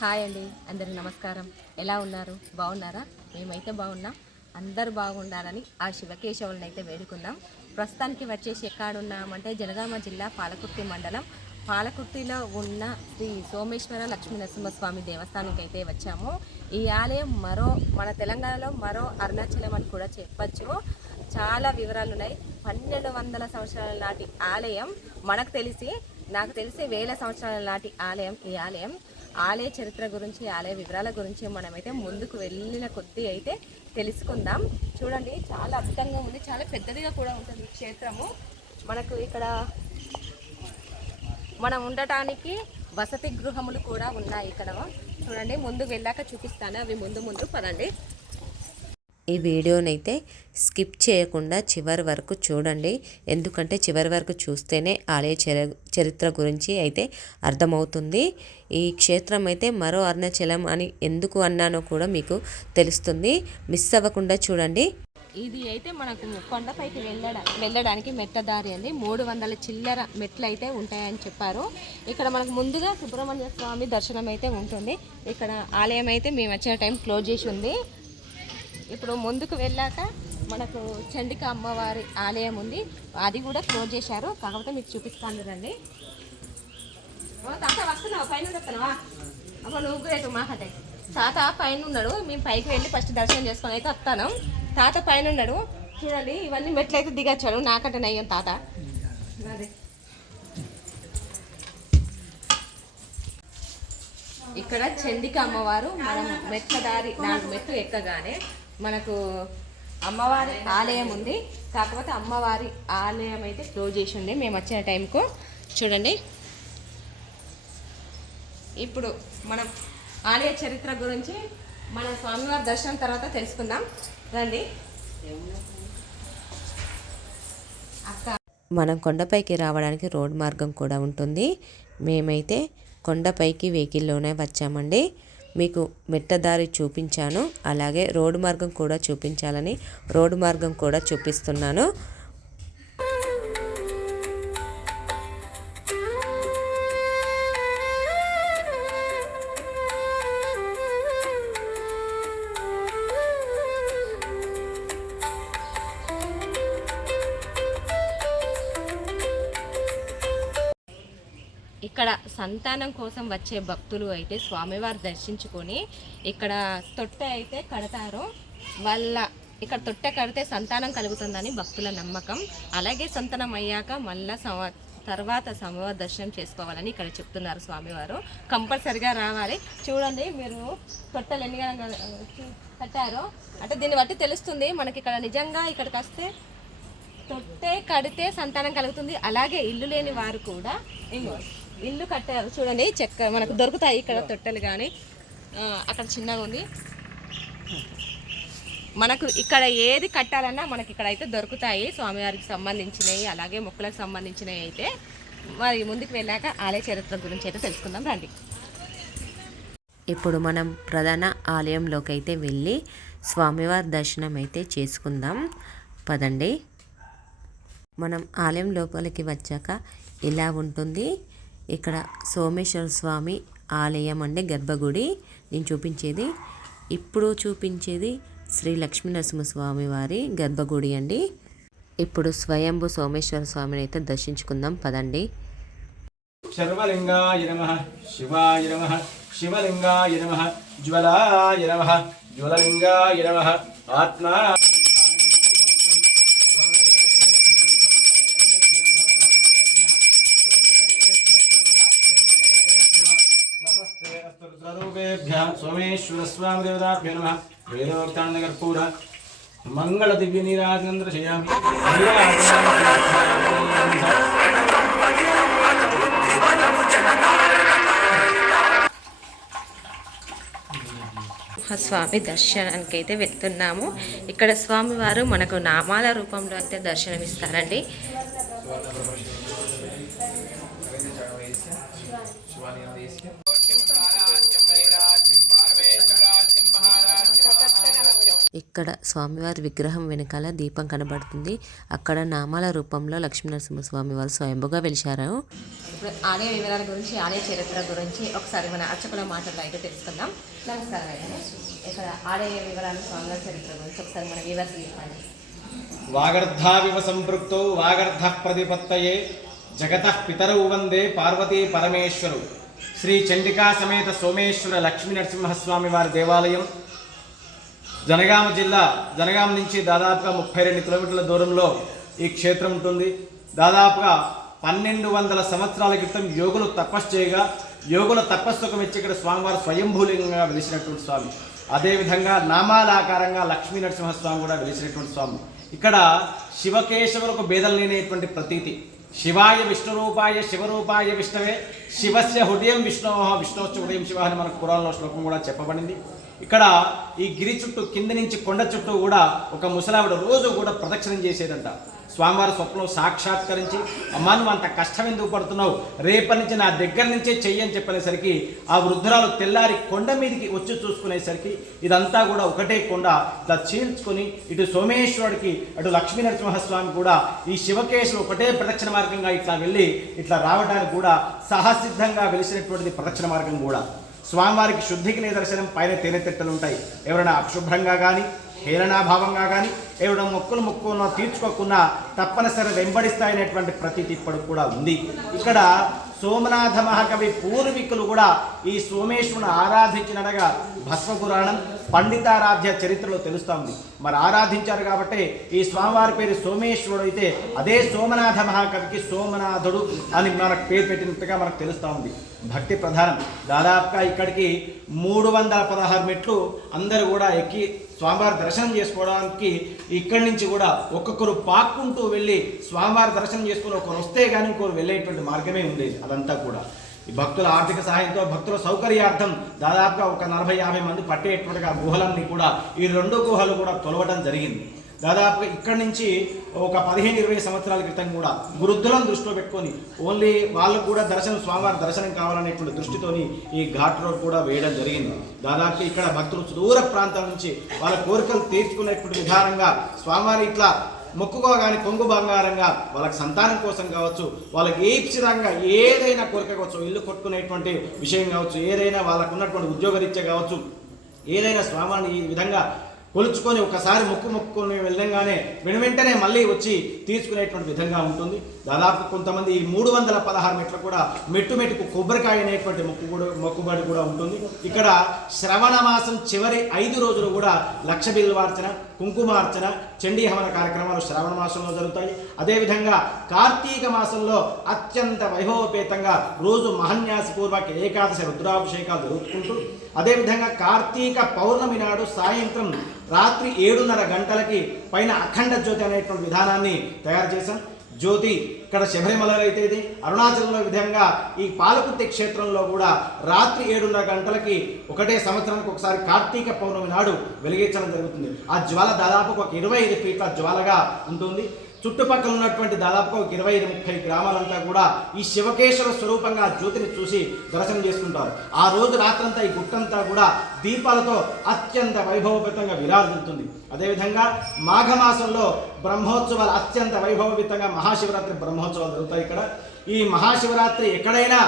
Hi అండి అందరికి నమస్కారం. ఎలా ఉన్నారు? బాగున్నారా? మేమైతే బాగున్నాం. అందరు బాగుండాలని ఆ శివకేశవులను అయితే వేడుకుందాం. ప్రస్తుతానికి వచ్చేసి ఎక్కడున్నామంటే జనగామ జిల్లా పాలకుర్తి మండలం. పాలకుర్తిలో ఉన్న శ్రీ సోమేశ్వర లక్ష్మీ నరసింహస్వామి దేవస్థానానికి అయితే వచ్చాము. ఈ ఆలయం మరో మన తెలంగాణలో మరో అరుణాచలం అని కూడా చెప్పచ్చు. చాలా వివరాలు ఉన్నాయి. పన్నెండు వందల సంవత్సరాల నాటి ఆలయం. మనకు తెలిసి నాకు తెలిసి వేల సంవత్సరాల నాటి ఆలయం ఈ ఆలయం. ఆలయ చరిత్ర గురించి ఆలయ వివరాల గురించి మనమైతే ముందుకు వెళ్ళిన కొద్దీ అయితే తెలుసుకుందాం. చూడండి చాలా అద్భుతంగా ఉంది. చాలా పెద్దదిగా కూడా ఉంటుంది ఈ క్షేత్రము. మనకు ఇక్కడ మనం ఉండటానికి వసతి గృహములు కూడా ఉన్నాయి ఇక్కడ. చూడండి ముందు వెళ్ళాక చూపిస్తాను. అవి ముందు ముందు పదండి. ఈ వీడియోనైతే స్కిప్ చేయకుండా చివరి వరకు చూడండి. ఎందుకంటే చివరి వరకు చూస్తేనే ఆలయ చరి చరిత్ర గురించి అయితే అర్థమవుతుంది. ఈ క్షేత్రం అయితే మరో అరుణాచలం అని ఎందుకు అన్నానో కూడా మీకు తెలుస్తుంది. మిస్ అవ్వకుండా చూడండి. ఇది అయితే మనకు కొండపైకి వెళ్ళడా వెళ్ళడానికి మెట్ల దారి అండి. మూడు వందల చిల్లర మెట్లు అయితే ఉంటాయని చెప్పారు. ఇక్కడ మనకు ముందుగా సుబ్రహ్మణ్య స్వామి దర్శనం అయితే ఉంటుంది. ఇక్కడ ఆలయం అయితే మేము వచ్చిన టైం క్లోజ్ చేసి ఉంది. ఇప్పుడు ముందుకు వెళ్ళాక మనకు చండిక అమ్మవారి ఆలయం ఉంది. అది కూడా క్లోజ్ చేశారు. కాకపోతే మీకు చూపిస్తాను రండి తాత వస్తున్నావు. పైన వస్తున్నావా? అమ్మ నువ్వు గ్రేట్ మాకటే. తాత పైన ఉన్నాడు మేము పైకి వెళ్ళి ఫస్ట్ దర్శనం చేసుకొని అయితే వస్తాను. తాత పైన ఉన్నాడు చూడండి ఇవన్నీ మెట్లు అయితే దిగచ్చాడు. నాకంటే నయ్యం తాత. ఇక్కడ చండిక అమ్మవారు మనం మెట్ల దారి నాలుగు మెట్లు ఎక్కగానే మనకు అమ్మవారి ఆలయం ఉంది. కాకపోతే అమ్మవారి ఆలయం అయితే క్లోజ్ చేసి ఉంది. మేము వచ్చిన టైంకు చూడండి. ఇప్పుడు మనం ఆలయ చరిత్ర గురించి మన స్వామివారి దర్శనం తర్వాత తెలుసుకుందాం. రండి. అక్క. మనం కొండపైకి రావడానికి రోడ్ మార్గం కూడా ఉంటుంది. మేమైతే కొండపైకి వెహికల్లోనే వచ్చామండి. మీకు మెట్టదారి చూపించాను. అలాగే రోడ్డు మార్గం కూడా చూపించాలని రోడ్డు మార్గం కూడా చూపిస్తున్నాను. సంతానం కోసం వచ్చే భక్తులు అయితే స్వామివారు దర్శించుకొని ఇక్కడ తొట్టె అయితే కడతారు. వాళ్ళ ఇక్కడ తొట్టె కడితే సంతానం కలుగుతుందని భక్తుల నమ్మకం. అలాగే సంతానం అయ్యాక మళ్ళా సంవ తర్వాత సమవ దర్శనం చేసుకోవాలని ఇక్కడ చెప్తున్నారు స్వామివారు. కంపల్సరిగా రావాలి. చూడండి మీరు తొట్టెలు ఎన్ని కట్టారో. అంటే దీన్ని బట్టి తెలుస్తుంది మనకి ఇక్కడ నిజంగా ఇక్కడికి వస్తే తొట్టే కడితే సంతానం కలుగుతుంది. అలాగే ఇల్లు లేని వారు కూడా ఇంకో ఇల్లు కట్టారు. చూడండి చెక్క మనకు దొరుకుతాయి ఇక్కడ తొట్టెలు కానీ అక్కడ చిన్నగా ఉంది. మనకు ఇక్కడ ఏది కట్టాలన్నా మనకి ఇక్కడ అయితే దొరుకుతాయి. స్వామివారికి సంబంధించినవి అలాగే మొక్కలకు సంబంధించినవి అయితే. మరి ముందుకు వెళ్ళాక ఆలయ చరిత్ర గురించి అయితే తెలుసుకుందాం. రండి. ఇప్పుడు మనం ప్రధాన ఆలయంలోకి అయితే వెళ్ళి స్వామివారి దర్శనం అయితే చేసుకుందాం. పదండి. మనం ఆలయం లోపలికి వచ్చాక ఇలా ఉంటుంది? ఇక్కడ సోమేశ్వర స్వామి ఆలయం అండి గర్భగుడి. నేను చూపించేది. ఇప్పుడు చూపించేది శ్రీ లక్ష్మీనరసింహస్వామి వారి గర్భగుడి అండి. ఇప్పుడు స్వయంభు సోమేశ్వర స్వామిని అయితే దర్శించుకుందాం. పదండి. శర్వలింగాయ నమ శివాయ నమ శివలింగాయ నమ జ్వలాయ నమ జ్వలలింగాయ నమ ఆత్మ రుద్రరూపేభ్యः సోమేశ్వరస్వామి దేవతాభ్యో నమ. వేదోక్తాండకర్పూర. మంగళ దివ్య నీరాజేంద్ర శయామి స్వామి దర్శనానికి అయితే వెళ్తున్నాము. ఇక్కడ స్వామివారు మనకు నామాల రూపంలో అయితే దర్శనమిస్తారండి. ఇక్కడ స్వామివారి విగ్రహం వెనకాల దీపం కనబడుతుంది. అక్కడ నామాల రూపంలో లక్ష్మీనరసింహస్వామి వారు స్వయంభుగా వెలిచారు ఇప్పుడు ఆలయ వివరాల గురించి ఆలయ చరిత్ర గురించి ఒకసారి మన అర్చకుల మాటలు అయితే తెలుసుకుందాం. నమస్కారం అయితే ఇక్కడ ఆలయ వివరాలు స్వామివారి చరిత్ర గురించి ఒకసారి మన వివర్స్ చెప్పండి. వాగర్ధావివ సంపృక్తౌ వాగర్ధ ప్రతిపత్తయే జగత పితరౌ వందే పార్వతీ పరమేశ్వరు. శ్రీ చండికా సమేత సోమేశ్వర లక్ష్మీ నరసింహస్వామి వారి దేవాలయం జనగామ జిల్లా జనగామ నుంచి దాదాపుగా ముప్పై రెండు కిలోమీటర్ల దూరంలో ఈ క్షేత్రం ఉంటుంది. దాదాపుగా పన్నెండు వందల సంవత్సరాల క్రితం యోగులు తపస్సు చేయగా యోగుల తపస్సుకు మెచ్చి ఇక్కడ స్వామివారు స్వయంభూలింగంగా వెలిసినటువంటి స్వామి. అదేవిధంగా నామాలాకారంగా లక్ష్మీ నరసింహస్వామి కూడా వెలిసినటువంటి స్వామి. ఇక్కడ శివకేశవులకు భేదం లేనటువంటి ప్రతీతి. శివాయ విష్ణురూపాయ శివరూపాయ విష్ణవే. శివస్య హృదయం విష్ణో విష్ణోత్స హృదయం శివ అని మనకు పురాణంలో శ్లోకం కూడా చెప్పబడింది. ఇక్కడ ఈ గిరి చుట్టూ కింద నుంచి కొండ చుట్టూ కూడా ఒక ముసలావిడ రోజు కూడా ప్రదక్షిణం చేసేదంట. స్వామివారి స్వప్నం సాక్షాత్కరించి అమ్మా నువ్వు అంత కష్టం ఎందుకు పడుతున్నావు? రేపటి నుంచి నా దగ్గర నుంచే చెయ్యి అని చెప్పనేసరికి ఆ వృద్ధురాలు తెల్లారి కొండ మీదకి వచ్చి చూసుకునేసరికి ఇదంతా కూడా ఒకటే కొండ. ఇలా చీల్చుకొని ఇటు సోమేశ్వరుడికి అటు లక్ష్మీ నరసింహస్వామి కూడా ఈ శివకేశులు ఒకటే ప్రదక్షిణ మార్గంగా ఇట్లా వెళ్ళి ఇట్లా రావడానికి కూడా సహసిద్ధంగా వెలిసినటువంటిది ప్రదక్షిణ మార్గం కూడా. స్వామివారికి శుద్ధికి నిదర్శనం పైన తేనె తిట్టలు ఉంటాయి. ఎవరైనా అపశుభ్రంగా కానీ హేళనాభావంగా కానీ ఎవరైనా మొక్కులు మొక్కున్న తీర్చుకోకుండా తప్పనిసరి వెంబడిస్తాయనేటువంటి ప్రతి తిప్పడు కూడా ఉంది. ఇక్కడ సోమనాథ మహాకవి పూర్వీకులు కూడా ఈ సోమేశ్వరుని ఆరాధించినడగా భస్మపురాణం పండితారాధ్య చరిత్రలో తెలుస్తూ ఉంది. మరి ఆరాధించారు కాబట్టి ఈ స్వామివారి పేరు సోమేశ్వరుడు అయితే అదే సోమనాథ మహాకవికి సోమనాథుడు అని మనకు పేరు పెట్టినట్టుగా మనకు తెలుస్తూ ఉంది. భక్తి ప్రధానం. దాదాపుగా ఇక్కడికి మూడు వందల పదహారు మెట్లు అందరూ కూడా ఎక్కి స్వామివారి దర్శనం చేసుకోవడానికి ఇక్కడి నుంచి కూడా ఒక్కొక్కరు పాక్కుంటూ వెళ్ళి స్వామివారి దర్శనం చేసుకుని ఒకరు వస్తే కానీ ఇంకొకరు వెళ్ళేటువంటి మార్గమే ఉండేది అదంతా కూడా. ఈ భక్తుల ఆర్థిక సహాయంతో భక్తుల సౌకర్యార్థం దాదాపుగా ఒక నలభై యాభై మంది పట్టేటువంటిగా గుహలన్నీ కూడా ఈ రెండు గుహలు కూడా తొలవడం జరిగింది. దాదాపుగా ఇక్కడి నుంచి ఒక పదిహేను ఇరవై సంవత్సరాల క్రితం కూడా వృద్ధులను దృష్టిలో పెట్టుకొని ఓన్లీ వాళ్ళకు కూడా దర్శనం స్వామివారి దర్శనం కావాలనేటువంటి దృష్టితోని ఈ ఘాట్ రోడ్ కూడా వేయడం జరిగింది. దాదాపు ఇక్కడ భక్తులు దూర ప్రాంతాల నుంచి వాళ్ళ కోరికలు తీర్చుకునేటువంటి విధానంగా స్వామివారి ఇట్లా మొక్కుకోగానే కొంగు బంగారంగా వాళ్ళకి సంతానం కోసం కావచ్చు వాళ్ళకి ఈప్సితంగా ఏదైనా కోరిక కావచ్చు ఇల్లు కొట్టుకునేటువంటి విషయం కావచ్చు ఏదైనా వాళ్ళకు ఉన్నటువంటి ఉద్యోగరీత్యా కావచ్చు ఏదైనా స్వామిని ఈ విధంగా కొలుచుకొని ఒకసారి మొక్కు మొక్కుకొని వెళ్ళంగానే వెను వెంటనే మళ్ళీ వచ్చి తీసుకునేటువంటి విధంగా ఉంటుంది. దాదాపు కొంతమంది ఈ మూడు వందల పదహారు మెట్లు కూడా మెట్టు మెట్టుకు కొబ్బరికాయ అనేటువంటి మొక్కు కూడా మొక్కుబడి కూడా ఉంటుంది. ఇక్కడ శ్రవణ మాసం చివరి ఐదు రోజులు కూడా లక్ష బిల్వార్చన కుంకుమార్చన చండీ హవన కార్యక్రమాలు శ్రావణ మాసంలో జరుగుతాయి. అదేవిధంగా కార్తీక మాసంలో అత్యంత వైభవపేతంగా రోజు మహన్యాసపూర్వక ఏకాదశి రుద్రాభిషేకాలు జరుపుకుంటూ అదేవిధంగా కార్తీక పౌర్ణమి నాడు సాయంత్రం రాత్రి ఏడున్నర గంటలకి పైన అఖండ జ్యోతి అనేటువంటి విధానాన్ని తయారు చేశాం. జ్యోతి ఇక్కడ శబరిమలలో అయితే ఇది. అరుణాచలంలో విధంగా ఈ పాలకుర్తి క్షేత్రంలో కూడా రాత్రి ఏడున్నర గంటలకి ఒకటే సంవత్సరానికి ఒకసారి కార్తీక పౌర్ణమి నాడు వెలిగించడం జరుగుతుంది. ఆ జ్వాల దాదాపు ఒక ఇరవై ఐదు ఫీట్ల జ్వాలగా ఉంటుంది. చుట్టుపక్కల ఉన్నటువంటి దాదాపు ఒక ఇరవై ఐదు ముప్పై గ్రామాలంతా కూడా ఈ శివకేశ్వర స్వరూపంగా జ్యోతిని చూసి దర్శనం చేసుకుంటారు. ఆ రోజు రాత్రంతా ఈ గుట్టంతా కూడా దీపాలతో అత్యంత వైభవపేతంగా విరాజిల్లుతుంది. అదేవిధంగా మాఘమాసంలో బ్రహ్మోత్సవాలు అత్యంత వైభవపేతంగా మహాశివరాత్రి బ్రహ్మోత్సవాలు జరుగుతాయి ఇక్కడ. ఈ మహాశివరాత్రి ఎక్కడైనా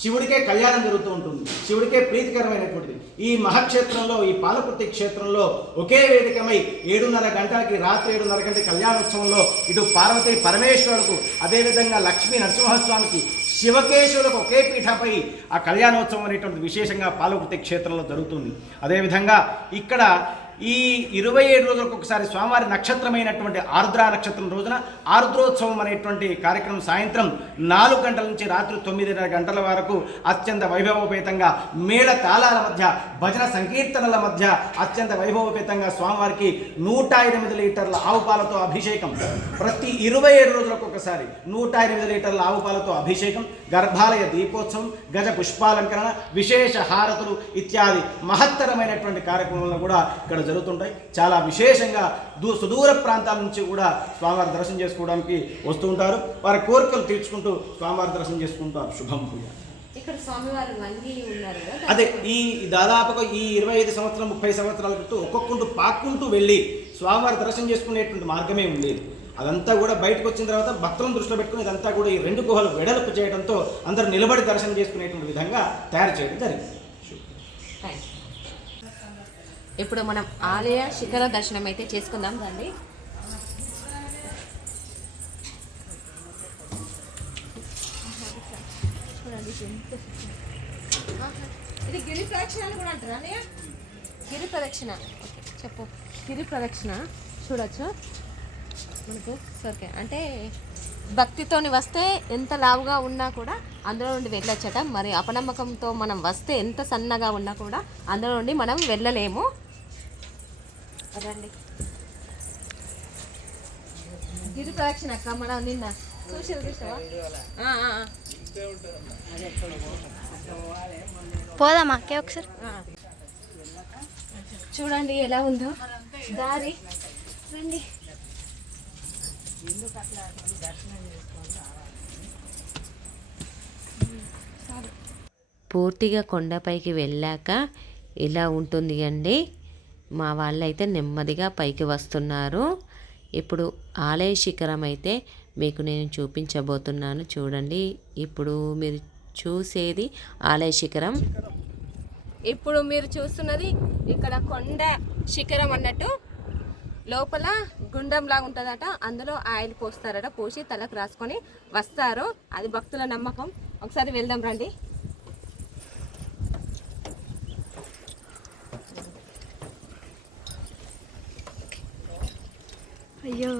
శివుడికే కళ్యాణం జరుగుతూ ఉంటుంది. శివుడికే ప్రీతికరమైనటువంటిది. ఈ మహాక్షేత్రంలో ఈ పాలకుర్తి క్షేత్రంలో ఒకే వేదికమై ఏడున్నర గంటలకి రాత్రి ఏడున్నర గంటల కళ్యాణోత్సవంలో ఇటు పార్వతి పరమేశ్వరులకు అదేవిధంగా లక్ష్మీ నరసింహస్వామికి శివకేశవులకు ఒకే పీఠపై ఆ కళ్యాణోత్సవం అనేటువంటి విశేషంగా పాలకుర్తి క్షేత్రంలో జరుగుతుంది. అదేవిధంగా ఇక్కడ ఈ ఇరవై ఏడు రోజులకు ఒకసారి స్వామివారి నక్షత్రమైనటువంటి ఆర్ద్ర నక్షత్రం రోజున ఆర్ద్రోత్సవం అనేటువంటి కార్యక్రమం సాయంత్రం నాలుగు గంటల నుంచి రాత్రి తొమ్మిదిన్నర గంటల వరకు అత్యంత వైభవోపేతంగా మేళ తాళాల మధ్య భజన సంకీర్తనల మధ్య అత్యంత వైభవోపేతంగా స్వామివారికి నూట ఎనిమిది లీటర్ల ఆవు పాలతో అభిషేకం. ప్రతి ఇరవై ఏడు రోజులకు ఒకసారి నూట ఎనిమిది లీటర్ల ఆవు పాలతో అభిషేకం గర్భాలయ దీపోత్సవం గజ పుష్పాలంకరణ విశేష హారతులు ఇత్యాది మహత్తరమైనటువంటి కార్యక్రమంలో కూడా ఇక్కడ జరుగుతుంటాయి. చాలా విశేషంగా దూ సుదూర ప్రాంతాల నుంచి కూడా స్వామివారి దర్శనం చేసుకోవడానికి వస్తూ ఉంటారు. వారి కోరికలు తీర్చుకుంటూ స్వామివారి దర్శనం చేసుకుంటారు. శుభం పూజ. ఇక్కడ స్వామివారు వంగి ఉన్నారు కదా? అదే ఈ దాదాపుగా ఈ ఇరవై ఐదు సంవత్సరం ముప్పై సంవత్సరాల క్రితం ఒక్కొక్కుంటూ పాక్కుంటూ వెళ్ళి స్వామివారి దర్శనం చేసుకునేటువంటి మార్గమే ఉండేది. అదంతా కూడా బయటకు వచ్చిన తర్వాత భక్తులను దృష్టిలో పెట్టుకుని ఇదంతా కూడా ఈ రెండు గుహలు వెడల్పు చేయడంతో అందరూ నిలబడి దర్శనం చేసుకునేటువంటి విధంగా తయారు చేయడం జరిగింది. ఇప్పుడు మనం ఆలయ శిఖర దర్శనం అయితే చేసుకుందాం రండి. ఇది గిరి ప్రదక్షిణ కూడా అంటారా గిరి ప్రదక్షిణ. ఓకే చెప్పు. గిరి ప్రదక్షిణ చూడొచ్చు. మనకు ఓకే అంటే భక్తితోని వస్తే ఎంత లావుగా ఉన్నా కూడా అందులో నుండి వెళ్ళొచ్చట. మరి అపనమ్మకంతో మనం వస్తే ఎంత సన్నగా ఉన్నా కూడా అందులో నుండి మనం వెళ్ళలేము. రండి గిరి ప్రదక్షిణ అక్క మనం నిన్న. పోదామా అక్కే ఒకసారి. చూడండి ఎలా ఉందో. దారి. రండి. పూర్తిగా కొండపైకి వెళ్ళాక ఇలా ఉంటుంది అండి మా వాళ్ళైతే నెమ్మదిగా పైకి వస్తున్నారు. ఇప్పుడు ఆలయ శిఖరం అయితే మీకు నేను చూపించబోతున్నాను. చూడండి ఇప్పుడు మీరు చూసేది ఆలయ శిఖరం. ఇప్పుడు మీరు చూస్తున్నది ఇక్కడ కొండ శిఖరం అన్నట్టు. లోపల గుండంలాగా ఉంటుందట. అందులో ఆయిల్ పోస్తారట పోసి తలకు రాసుకొని వస్తారు. అది భక్తుల నమ్మకం. ఒకసారి వెళ్దాం రండి. అయ్యో.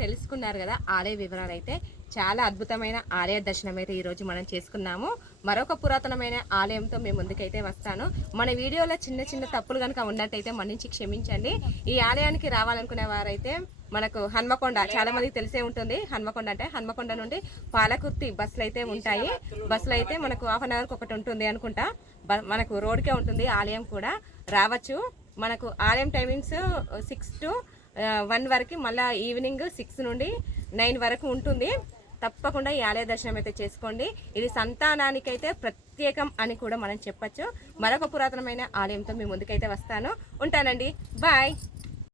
తెలుసుకున్నారు కదా ఆలయ వివరాలు అయితే చాలా అద్భుతమైన ఆలయ దర్శనం అయితే ఈరోజు మనం చేసుకున్నాము. మరొక పురాతనమైన ఆలయంతో మేము ముందుకైతే వస్తాను. మన వీడియోలో చిన్న చిన్న తప్పులు కనుక ఉన్నట్టయితే మన్నించి క్షమించండి. ఈ ఆలయానికి రావాలనుకునే వారైతే మనకు హన్మకొండ చాలా మందికి తెలిసే ఉంటుంది. హన్మకొండ అంటే హన్మకొండ నుండి పాలకుర్తి బస్సులు అయితే ఉంటాయి. బస్సులు అయితే మనకు హాఫ్ అన్ అవర్కి ఒకటి ఉంటుంది అనుకుంటా. బ- మనకు రోడ్కే ఉంటుంది ఆలయం కూడా. రావచ్చు. మనకు ఆలయం టైమింగ్స్ సిక్స్ టు వన్ వరకు మళ్ళీ ఈవినింగ్ సిక్స్ నుండి నైన్ వరకు ఉంటుంది. తప్పకుండా ఈ ఆలయ దర్శనం అయితే చేసుకోండి. ఇది సంతానానికైతే ప్రత్యేకం అని కూడా మనం చెప్పచ్చు. మరొక పురాతనమైన ఆలయంతో మీ ముందుకైతే వస్తాను. ఉంటానండి. బాయ్.